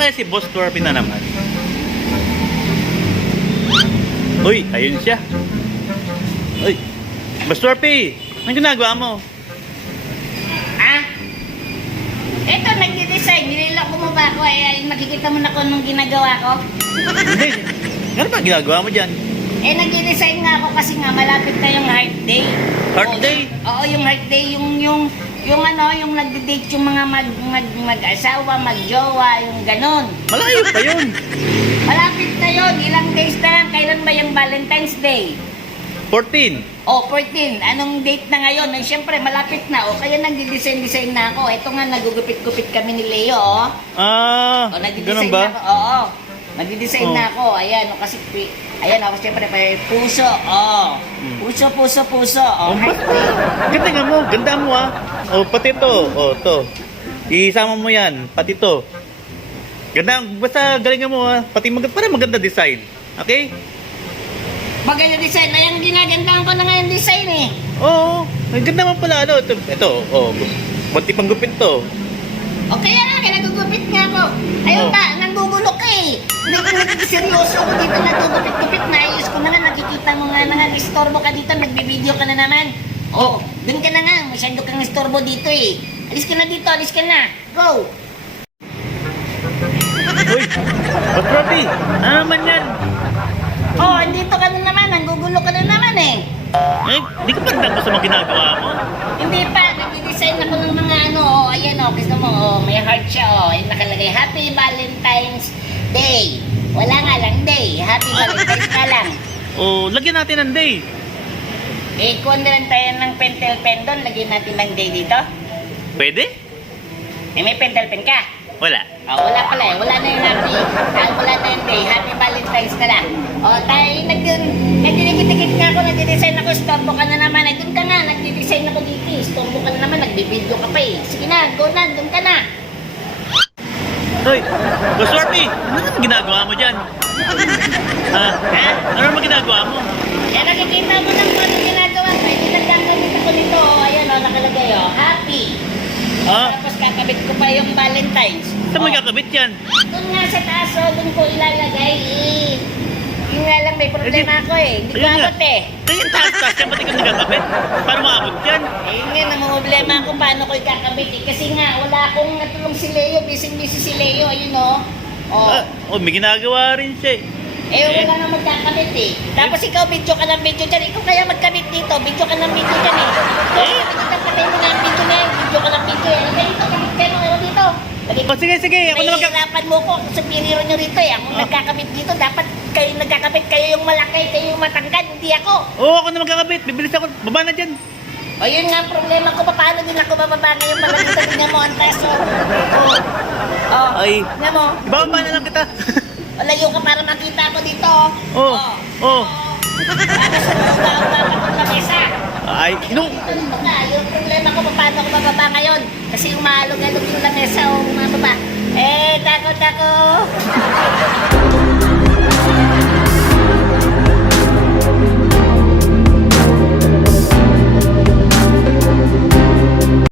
kaya si Boss Torpy na naman? Uy, ayun siya. Uy, Boss Torpy, anong ginagawa mo? Ah? Eto, nagdi-design. Nililak mo ba ako? Eh, makikita mo na kung anong ginagawa ko. Hindi. Ano ba ginagawa mo dyan? Eh, nagdi-design nga ako kasi nga malapit na yung heart day. Heart day? Oo, yung heart day. Yung ano, yung nagdi-date yung mga mag-asawa, mag-jowa, yung ganon. Malayo pa yun. Malapit na yun. Ilang days na lang. Kailan ba yung Valentine's Day? 14. O, 14. Anong date na ngayon? Eh, syempre, malapit na. O, kaya nagdi-design na ako. Ito nga, nagugupit-gupit kami ni Leo, o. Ah, O, ganun nagdi-design ba? na ako. Oo. Nagdi-design Oh. na ako. Ayan, o, kasi, ayan, o, syempre, may puso, o. Puso, o. Oh, ganda nga mo, ganda mo ah. Oh, pati to. Oh, to. Isama mo yan, pati to. Ganda, basta galingan mo ah. Pati para maganda design. Okay? Maganda design. Ayan, ginagandahan ko na nga yung design, eh. Oo, ang ganda mo pala ano. Ito, oh, pati pang gupit to. O, kaya nga, kaya nagugupit nga ako. Ayun Oh. ba, nanggugulok ka, eh. Seryoso ako dito, nagugupit-gupit. Naayos ko na nga, nakikita mo nga na nga, istorbo ka dito, nagbibideo ka na naman. Oh, dun ka na nga, masyado kang istorbo dito, eh. Alis ka na dito, alis ka na. Go! Uy, Boss Torpy, ano naman yan? Oh, andito ka na naman, nanggugulo ka na naman, eh. Eh, di ka pa nagtapos sa mga ginagawa mo? Hindi pa, nag-design ako ng mga ano, oh, ayan, oh, gusto mo, oh, may heart siya, oh, yung nakalagay, Happy Valentine's Day. Wala nga lang day, Happy Valentine's ka lang. Oh, lagyan natin ng day. Eh, kuha na lang tayo ng pentel pen doon, lagyan natin ng day dito. Pwede? Eh, may pentel pen ka? Wala. Oh, wala pala eh, wala na yung happy, wala na yung day, Happy Valentine's ka lang. Oh, tayo, nagdidikit-dikit nga ako, nagdidesign ako, storbo ka na naman, eh, doon ka nga, nagdidesign ako dito, eh, storbo ka na naman, nagbibideo ka pa eh. Sige na, go na, doon ka na. Uy, Boss Torpy, ano naman ginagawa mo dyan? Ha? Ha? Ano naman ginagawa mo? Yan, nakikita mo lang kung ano ginagawa ko. Hindi nagkakamit ako nito. Oh. Ayan, oh, nakalagay, oh. Happy. Ah? Tapos kakabit ko pa yung Valentine's. Saan mo kakabit yan? Doon nga sa taas, oh, doon ko ilalagay, eh. Yung nga lang, may problema ako, eh. Hindi ko Ayun nga. abot, eh. Ayun, taas-taas yan, ba't di ka nagkakabit? Paano maabot yan? Ayun nga, namumblema ako paano ko ikakabit, eh. Kasi nga, wala akong natulong si Leo. Busy-busy si Leo, ayun, oh. Oh. Oh, may ginagawa rin siya eh. Eh, wala nga magkakabit eh. Tapos ikaw, video ka ng video dyan. Ikaw kaya magkabit dito. Video ka ng video dyan eh. Patay mo na ang video na yan. Video ka ng video eh. Lagay dito, kabit kayo. Ewan dito. Lagay Oh, sige, sige. Ako na hirapan mo ko. Sa piniro nyo rito eh. Ako nagkakabit dito. Dapat kayo nagkakabit. Kayo yung malaki. Kayo yung matangkad. Hindi ako. Oo, ako na magkakabit. Bibilis ako. Baba na dyan. O yun nga ang problema ko. Paano din ako bababa ngayon? Malagita din mo ang taso. Oh. Ay. Tingnan mo. Bababa na lang kita. O, layo ka para makita ko dito. Oh. Oh. Tapos umuga-uga pa kung lamesa. Ay, nung... Yung problema ko, paano ko bababa ngayon? Kasi umalog-alog yung lamesa o bumababa. Eh, takot ako.